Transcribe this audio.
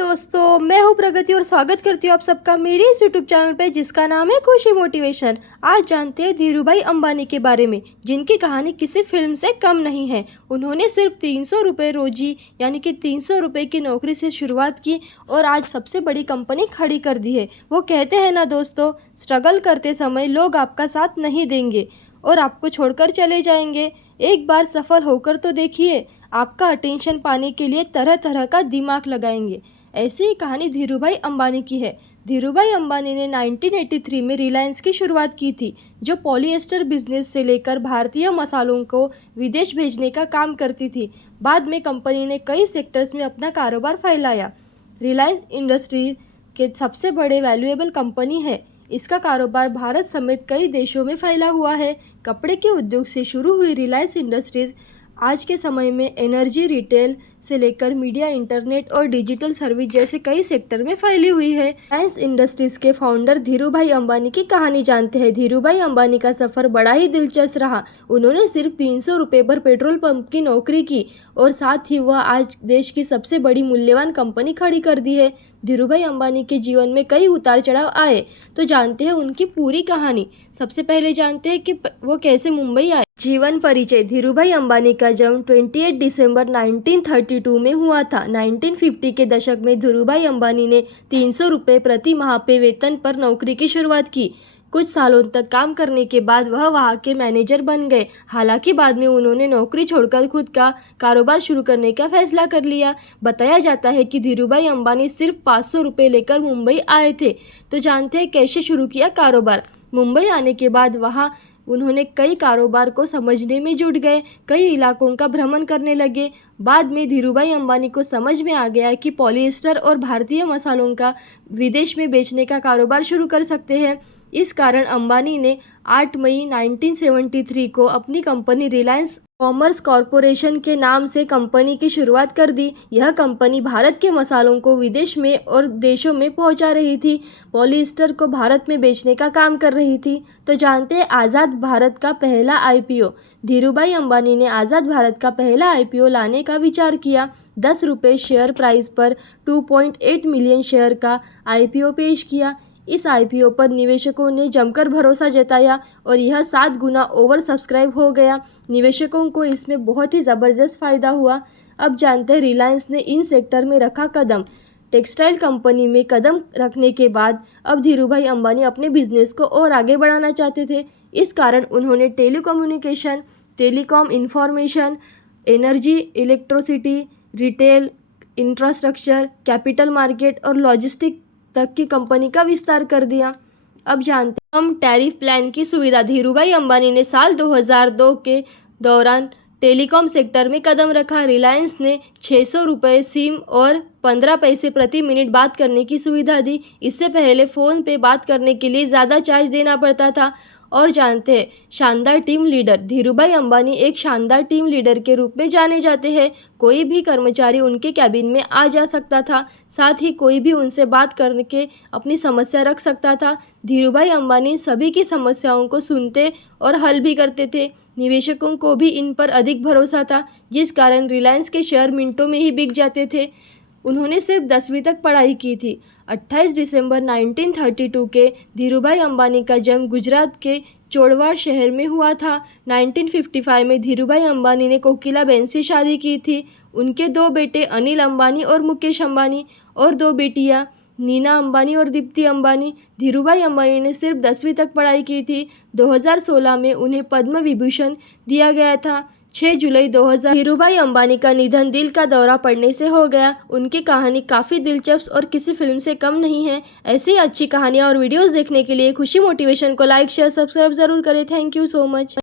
दोस्तों, मैं हूँ प्रगति और स्वागत करती हूँ आप सबका मेरे इस यूट्यूब चैनल पे जिसका नाम है खुशी मोटिवेशन। आज जानते हैं धीरूभाई अंबानी के बारे में, जिनकी कहानी किसी फिल्म से कम नहीं है। उन्होंने सिर्फ 300 रुपये रोजी यानी कि 300 रुपये की नौकरी से शुरुआत की और आज सबसे बड़ी कंपनी खड़ी कर दी है। वो कहते हैं ना दोस्तों, स्ट्रगल करते समय लोग आपका साथ नहीं देंगे और आपको छोड़कर चले जाएंगे। एक बार सफल होकर तो देखिए, आपका अटेंशन पाने के लिए तरह तरह का दिमाग लगाएंगे। ऐसी ही कहानी धीरूभाई अंबानी की है। धीरूभाई अंबानी ने 1983 में रिलायंस की शुरुआत की थी, जो पॉलिएस्टर बिजनेस से लेकर भारतीय मसालों को विदेश भेजने का काम करती थी। बाद में कंपनी ने कई सेक्टर्स में अपना कारोबार फैलाया। रिलायंस इंडस्ट्री के सबसे बड़े वैल्यूएबल कंपनी है। इसका कारोबार भारत समेत कई देशों में फैला हुआ है। कपड़े के उद्योग से शुरू हुई रिलायंस इंडस्ट्रीज आज के समय में एनर्जी, रिटेल से लेकर मीडिया, इंटरनेट और डिजिटल सर्विस जैसे कई सेक्टर में फैली हुई है। रिलायंस इंडस्ट्रीज के फाउंडर धीरूभाई अंबानी की कहानी जानते हैं। धीरूभाई अंबानी का सफ़र बड़ा ही दिलचस्प रहा। उन्होंने सिर्फ 300 रुपये पर पेट्रोल पंप की नौकरी की और साथ ही वह आज देश की सबसे बड़ी मूल्यवान कंपनी खड़ी कर दी है। धीरूभाई अंबानी के जीवन में कई उतार चढ़ाव आए, तो जानते हैं उनकी पूरी कहानी। सबसे पहले जानते हैं कि वो कैसे मुंबई आए। जीवन परिचय। धीरूभाई अंबानी का जन्म 28 दिसंबर 1932 में हुआ था। 1950 के दशक में धीरूभाई अंबानी ने 300 रुपये प्रति माह पे वेतन पर नौकरी की शुरुआत की। कुछ सालों तक काम करने के बाद वह वहां के मैनेजर बन गए। हालांकि बाद में उन्होंने नौकरी छोड़कर खुद का कारोबार शुरू करने का फैसला कर लिया। बताया जाता है कि धीरूभाई अंबानी सिर्फ 500 रुपये लेकर मुंबई आए थे। तो जानते हैं कैसे शुरू किया कारोबार। मुंबई आने के बाद वहाँ उन्होंने कई कारोबार को समझने में जुट गए, कई इलाकों का भ्रमण करने लगे। बाद में धीरूभाई अंबानी को समझ में आ गया कि पॉलिएस्टर और भारतीय मसालों का विदेश में बेचने का कारोबार शुरू कर सकते हैं। इस कारण अंबानी ने 8 मई 1973 को अपनी कंपनी रिलायंस कॉमर्स कॉरपोरेशन के नाम से कंपनी की शुरुआत कर दी। यह कंपनी भारत के मसालों को विदेश में और देशों में पहुंचा रही थी, पॉलिएस्टर को भारत में बेचने का काम कर रही थी। तो जानते हैं आज़ाद भारत का पहला आईपीओ। धीरूभाई अंबानी ने आज़ाद भारत का पहला आईपीओ लाने का विचार किया। 10 रुपये शेयर प्राइस पर 2.8 मिलियन शेयर का आईपीओ पेश किया। इस आईपीओ पर निवेशकों ने जमकर भरोसा जताया और यह 7 गुना ओवर सब्सक्राइब हो गया। निवेशकों को इसमें बहुत ही ज़बरदस्त फ़ायदा हुआ। अब जानते हैं रिलायंस ने इन सेक्टर में रखा कदम। टेक्सटाइल कंपनी में कदम रखने के बाद अब धीरूभाई अंबानी अपने बिजनेस को और आगे बढ़ाना चाहते थे। इस कारण उन्होंने telecommunication, telecom, information, energy, electricity, retail, infrastructure, capital market और लॉजिस्टिक तक की कंपनी का विस्तार कर दिया। अब जानते हैं हम टैरिफ प्लान की सुविधा। धीरूभाई अंबानी ने साल 2002 के दौरान टेलीकॉम सेक्टर में कदम रखा। रिलायंस ने 600 रुपये सिम और 15 पैसे प्रति मिनट बात करने की सुविधा दी। इससे पहले फ़ोन पे बात करने के लिए ज़्यादा चार्ज देना पड़ता था। और जानते हैं शानदार टीम लीडर। धीरूभाई अंबानी एक शानदार टीम लीडर के रूप में जाने जाते हैं। कोई भी कर्मचारी उनके कैबिन में आ जा सकता था, साथ ही कोई भी उनसे बात करके अपनी समस्या रख सकता था। धीरूभाई अंबानी सभी की समस्याओं को सुनते और हल भी करते थे। निवेशकों को भी इन पर अधिक भरोसा था, जिस कारण रिलायंस के शेयर मिनटों में ही बिक जाते थे। उन्होंने सिर्फ 10वीं तक पढ़ाई की थी। 28 दिसंबर 1932 के धीरूभाई अंबानी का जन्म गुजरात के चोड़वाड़ शहर में हुआ था। 1955 में धीरूभाई अंबानी ने कोकिलाबेन से शादी की थी। उनके 2 बेटे अनिल अंबानी और मुकेश अंबानी और 2 बेटियां नीना अंबानी और दीप्ति अंबानी। धीरूभाई अंबानी ने सिर्फ 10वीं तक पढ़ाई की थी। 2016 में उन्हें पद्म विभूषण दिया गया था। 6 जुलाई 2000 धीरूभाई अंबानी का निधन दिल का दौरा पड़ने से हो गया। उनकी कहानी काफ़ी दिलचस्प और किसी फिल्म से कम नहीं है। ऐसी अच्छी कहानियाँ और वीडियोस देखने के लिए खुशी मोटिवेशन को लाइक, शेयर, सब्सक्राइब ज़रूर करें। Thank you so much.